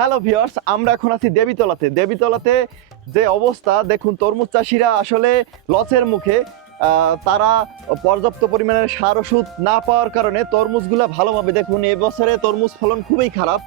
Hello viewers, আমরা এখন আছি দেবীতলাতে যে অবস্থা দেখুন, তরমুজ চাষিরা আসলে লসের মুখে। তারা পর্যাপ্ত পরিমাণের সার ওষুধ না পাওয়ার কারণে তরমুজগুলা ভালোভাবে দেখুন এবছরে তরমুজ ফলন খুবই খারাপ।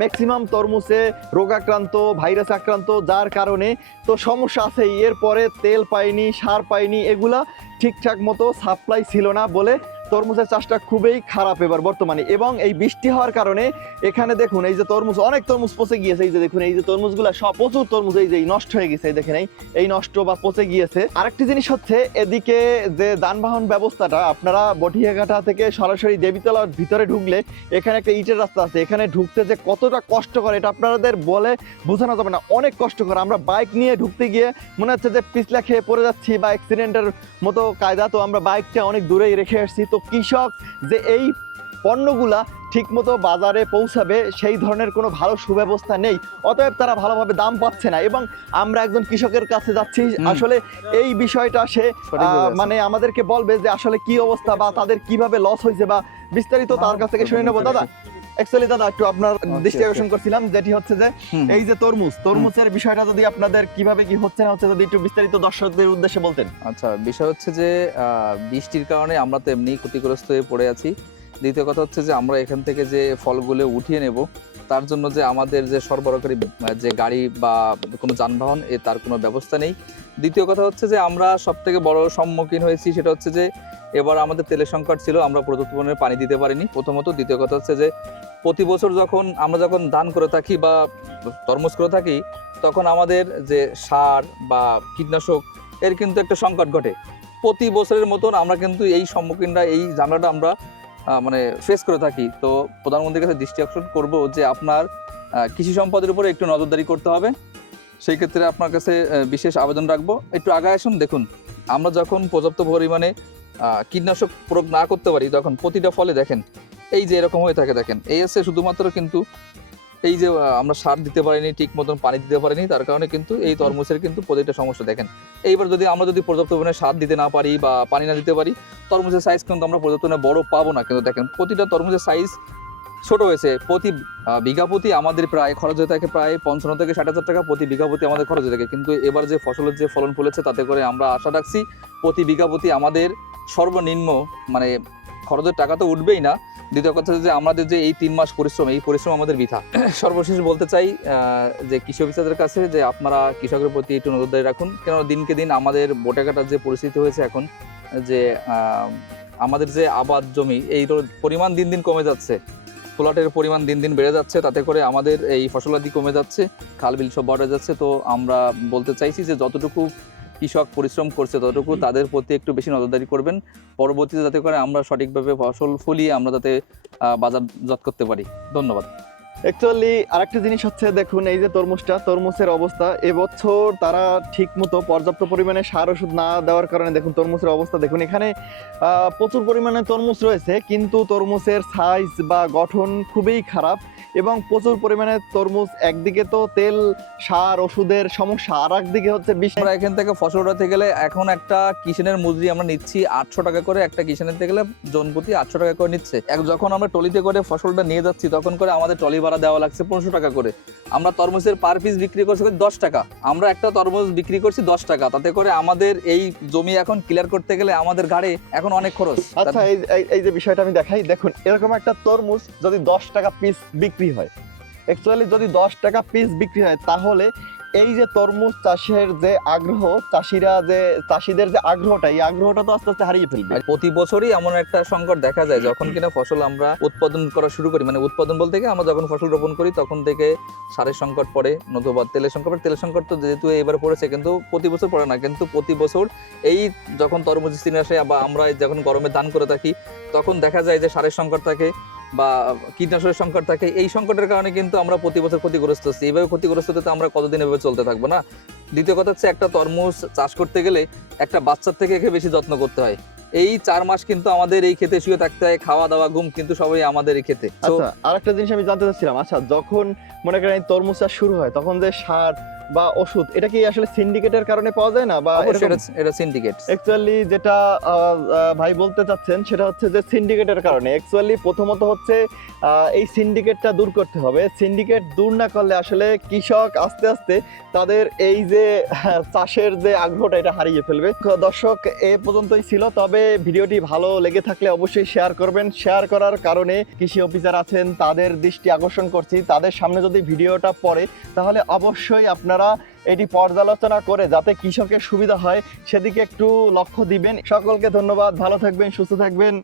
ম্যাক্সিমাম তরমুজে রোগাক্রান্ত, ভাইরাস আক্রান্ত, যার কারণে তো সমস্যা আছেই। এরপরে তেল পাইনি, সার পাইনি, এগুলা ঠিকঠাক মতো সাপ্লাই ছিল না বলে তরমুজের চাষটা খুবই খারাপ এবার বর্তমানে। এবং এই বৃষ্টি হওয়ার কারণে এখানে দেখুন এই যে তরমুজ, অনেক তরমুজ পচে গিয়েছে। এই যে দেখুন এই যে তরমুজগুলা সব প্রচুর তরমুজ এই যে নষ্ট হয়ে গেছে, দেখেন এই নষ্ট বা পচে গিয়েছে। আরেকটি জিনিস হচ্ছে এদিকে যে যানবাহন ব্যবস্থাটা, আপনারা বটিয়াঘাটা থেকে সরাসরি দেবীতলার ভিতরে ঢুকলে এখানে একটা ইটের রাস্তা আছে, এখানে ঢুকতে যে কতটা কষ্টকর এটা আপনাদের বলে বোঝানো যাবে না, অনেক কষ্টকর। আমরা বাইক নিয়ে ঢুকতে গিয়ে মনে হচ্ছে যে পিছলা খেয়ে পড়ে যাচ্ছি বা অ্যাক্সিডেন্টের মতো কায়দা। তো আমরা বাইকটা অনেক দূরেই রেখে আসছি। তো কৃষক যে এই পণ্যগুলা ঠিকমতো বাজারে পৌঁছাবে সেই ধরনের কোনো ভালো সুব্যবস্থা নেই, অতএব তারা ভালোভাবে দাম পাচ্ছে না। এবং আমরা একজন কৃষকের কাছে যাচ্ছি, আসলে এই বিষয়টা সে মানে আমাদেরকে বলবে যে আসলে কি অবস্থা বা তাদের কিভাবে লস হয়েছে বা বিস্তারিত তার কাছ থেকে শুনে নেবো। দাদা অ্যাকচুয়ালি দাদা একটু আপনার দৃষ্টি আকর্ষণ করছিলাম, যেটি হচ্ছে যে এই যে তরমুজের বিষয়টা যদি আপনাদের কিভাবে কি হচ্ছে না হচ্ছে যদি একটু বিস্তারিত দর্শকদের উদ্দেশ্যে বলতেন। আচ্ছা, বিষয় হচ্ছে যে বৃষ্টির কারণে আমরা তো এমনি ক্ষতিগ্রস্ত হয়ে পড়ে আছি। দ্বিতীয় কথা হচ্ছে যে আমরা এখান থেকে যে ফলগুলো উঠিয়ে নেব তার জন্য যে আমাদের যে সরবরাহকারী যে গাড়ি বা কোনো যানবাহন তার কোনো ব্যবস্থা নেই। দ্বিতীয় কথা হচ্ছে যে আমরা সব থেকে বড় সম্মুখীন হয়েছি সেটা হচ্ছে যে এবার আমাদের তেলের সংকট ছিল, আমরা পর্যাপ্ত পরিমাণে পানি দিতে পারিনি প্রথমত। দ্বিতীয় কথা হচ্ছে যে প্রতি বছর আমরা যখন ধান করে থাকি বা তরমুজ করে থাকি তখন আমাদের যে সার বা কীটনাশক এর কিন্তু একটা সংকট ঘটে। প্রতি বছরের মতন আমরা কিন্তু এই সম্মুখীনটা, এই ঝামেলাটা আমরা মানে ফেস করে থাকি। তো প্রধানমন্ত্রীর কাছে দৃষ্টি আকর্ষণ করব যে আপনার কৃষি সম্পদের উপরে একটু নজরদারি করতে হবে। সেই ক্ষেত্রে আপনার কাছে বিশেষ আবেদন রাখবো, একটু আগায় আসুন। দেখুন আমরা যখন পর্যাপ্ত পরিমাণে কীটনাশক প্রয়োগ না করতে পারি তখন প্রতিটা ফলে দেখেন এই যে এরকম হয়ে থাকে। দেখেন এই আছে শুধুমাত্র কিন্তু এই যে আমরা সার দিতে পারিনি, ঠিক মতন পানি দিতে পারিনি, তার কারণে কিন্তু এই তরমুজের কিন্তু প্রতিটা সমস্যা দেখেন। এইবার আমরা যদি পর্যাপ্ত পরিমাণে সার দিতে না পারি বা পানি না দিতে পারি, তরমুজের সাইজ কিন্তু আমরা পর্যাপ্ত বড় পাবো না। কিন্তু দেখেন প্রতিটা তরমুজের সাইজ ছোট হয়েছে। প্রতি বিঘা প্রতি আমাদের প্রায় খরচ হয়ে থাকে প্রায় 55 থেকে 60 হাজার টাকা প্রতি বিঘা প্রতি আমাদের খরচ হয়ে থাকে। কিন্তু এবার যে ফসলের যে ফলন ফলেছে তাতে করে আমরা আশা রাখছি প্রতি বিঘা প্রতি আমাদের সর্বনিম্ন মানে খরচের টাকা তো উঠবেই না। দ্বিতীয় কথা হচ্ছে যে আমাদের যে এই 3 মাস পরিশ্রম, এই পরিশ্রম আমাদের বৃথা। সর্বশেষ বলতে চাই যে কৃষি অফিসারদের কাছে যে আপনারা কৃষকের প্রতি একটু নজরদারি রাখুন, কেন দিনকে দিন আমাদের বোটেঘাটার যে পরিস্থিতি হয়েছে এখন, যে আমাদের যে আবাদ জমি এই পরিমাণ দিন দিন কমে যাচ্ছে, প্লটের পরিমাণ দিন দিন বেড়ে যাচ্ছে, তাতে করে আমাদের এই ফসলাদি কমে যাচ্ছে, খাল বিল সব বাড়ে যাচ্ছে। তো আমরা বলতে চাইছি যে যতটুকু কৃষক পরিশ্রম করছে ততটুকু তাদের প্রতি একটু বেশি নজরদারি করবেন, পরবর্তীতে যাতে করে আমরা সঠিকভাবে ফসল ফলিয়ে আমরা যাতে বাজারজাত করতে পারি। ধন্যবাদ। অ্যাকচুয়ালি আরেকটা জিনিস হচ্ছে দেখুন এই যে তরমুজের অবস্থা, এবছর তারা ঠিক মতো পর্যাপ্ত পরিমাণে সার ওষুধ না দেওয়ার কারণে দেখুন তরমুজের অবস্থা দেখুন। এখানে প্রচুর পরিমাণে তরমুজ রয়েছে কিন্তু তরমুজের সাইজ বা গঠন খুবই খারাপ এবং প্রচুর পরিমাণে তরমুজ। একদিকে তো তেল সার ওষুধের সমস্যা, আর একদিকে হচ্ছে আমরা এখান থেকে ফসল উঠাতে গেলে এখন একটা কিষানের মজুরি আমরা নিচ্ছি 800 টাকা করে, একটা কিষান নিতে গেলে জন প্রতি 800 টাকা করে নিচ্ছে। যখন আমরা ট্রলিতে করে ফসলটা নিয়ে যাচ্ছি তখন করে আমাদের ট্রলি ভাড়া দেওয়া লাগছে 1500 টাকা করে। আমরা তরমুজের পার পিস বিক্রি করছি 10 টাকা, আমরা একটা তরমুজ বিক্রি করছি 10 টাকা, তাতে করে আমাদের এই জমি এখন ক্লিয়ার করতে গেলে আমাদের ঘাড়ে এখন অনেক খরচ। আচ্ছা এই যে বিষয়টা আমি দেখাই, দেখুন এরকম একটা তরমুজ যদি 10 টাকা পিস বিক্রি হয়, অ্যাকচুয়ালি যদি 10 টাকা পিস বিক্রি হয় তাহলে এই যে তরমুজ চাষের যে আগ্রহ, চাষিদের যে আগ্রহটা, এই আগ্রহটা তো আস্তে আস্তে হারিয়ে ফেলবে। প্রতি বছরই এমন একটা সংকট দেখা যায় যখন কিনা ফসল আমরা উৎপাদন করা শুরু করি, মানে উৎপাদন বলতে গিয়ে আমরা যখন ফসল রোপণ করি তখন থেকে সারের সংকট পড়ে, নতুবা তেলের সংকট পড়ে। তেলের সংকট তো যেহেতু এবার পড়েছে কিন্তু প্রতি বছর পড়ে না, কিন্তু প্রতি বছর এই যখন তরমুজ সিজন আসে বা আমরা যখন গরমে ধান করে থাকি তখন দেখা যায় যে সারের সংকট থাকে বা কীটনাশকের সংকট থাকে। এই সংকটের কারণে কিন্তু আমরা প্রতি বছর ক্ষতিগ্রস্ত হচ্ছি। এইভাবে ক্ষতিগ্রস্ত হতে আমরা কতদিন এভাবে চলতে থাকবো না। দ্বিতীয় কথা হচ্ছে একটা তরমুজ চাষ করতে গেলে একটা বাচ্চার থেকে একে বেশি যত্ন করতে হয়। এই 4 মাস কিন্তু আমাদের এই ক্ষেতে শুয়ে থাকতে হয়, খাওয়া দাওয়া ঘুম কিন্তু সবই আমাদের এই ক্ষেতে। So, আচ্ছা, আরেকটা জিনিস আমি জানতে চাচ্ছিলাম, আচ্ছা যখন মনে করেন এই তরমুজ চাষ শুরু হয় তখন যে সার বা ওষুধ এটা কি আসলে সিন্ডিকেটের কারণে পাওয়া যায় না, বা অবশ্যই এটা সিন্ডিকেট। অ্যাকচুয়ালি যেটা ভাই বলতে চাচ্ছেন সেটা হচ্ছে যে সিন্ডিকেটের কারণে অ্যাকচুয়ালি প্রথমত হচ্ছে এই সিন্ডিকেটটা দূর করতে হবে। সিন্ডিকেট দূর না করলে আসলে কৃষক আস্তে আস্তে তাদের এই যে চাষের যে আগ্রহটা এটা হারিয়ে ফেলবে। দর্শক, এ পর্যন্তই ছিল, তবে ভিডিওটি ভালো লেগে থাকলে অবশ্যই শেয়ার করবেন। শেয়ার করার কারণে কৃষি অফিসার আছেন তাদের দৃষ্টি আকর্ষণ করছি, তাদের সামনে যদি ভিডিওটা পড়ে তাহলে অবশ্যই আপনারা এটি পর্যালোচনা করে যাতে কৃষকের সুবিধা হয় সেদিকে একটু লক্ষ্য দিবেন। সকলকে ধন্যবাদ, ভালো থাকবেন, সুস্থ থাকবেন।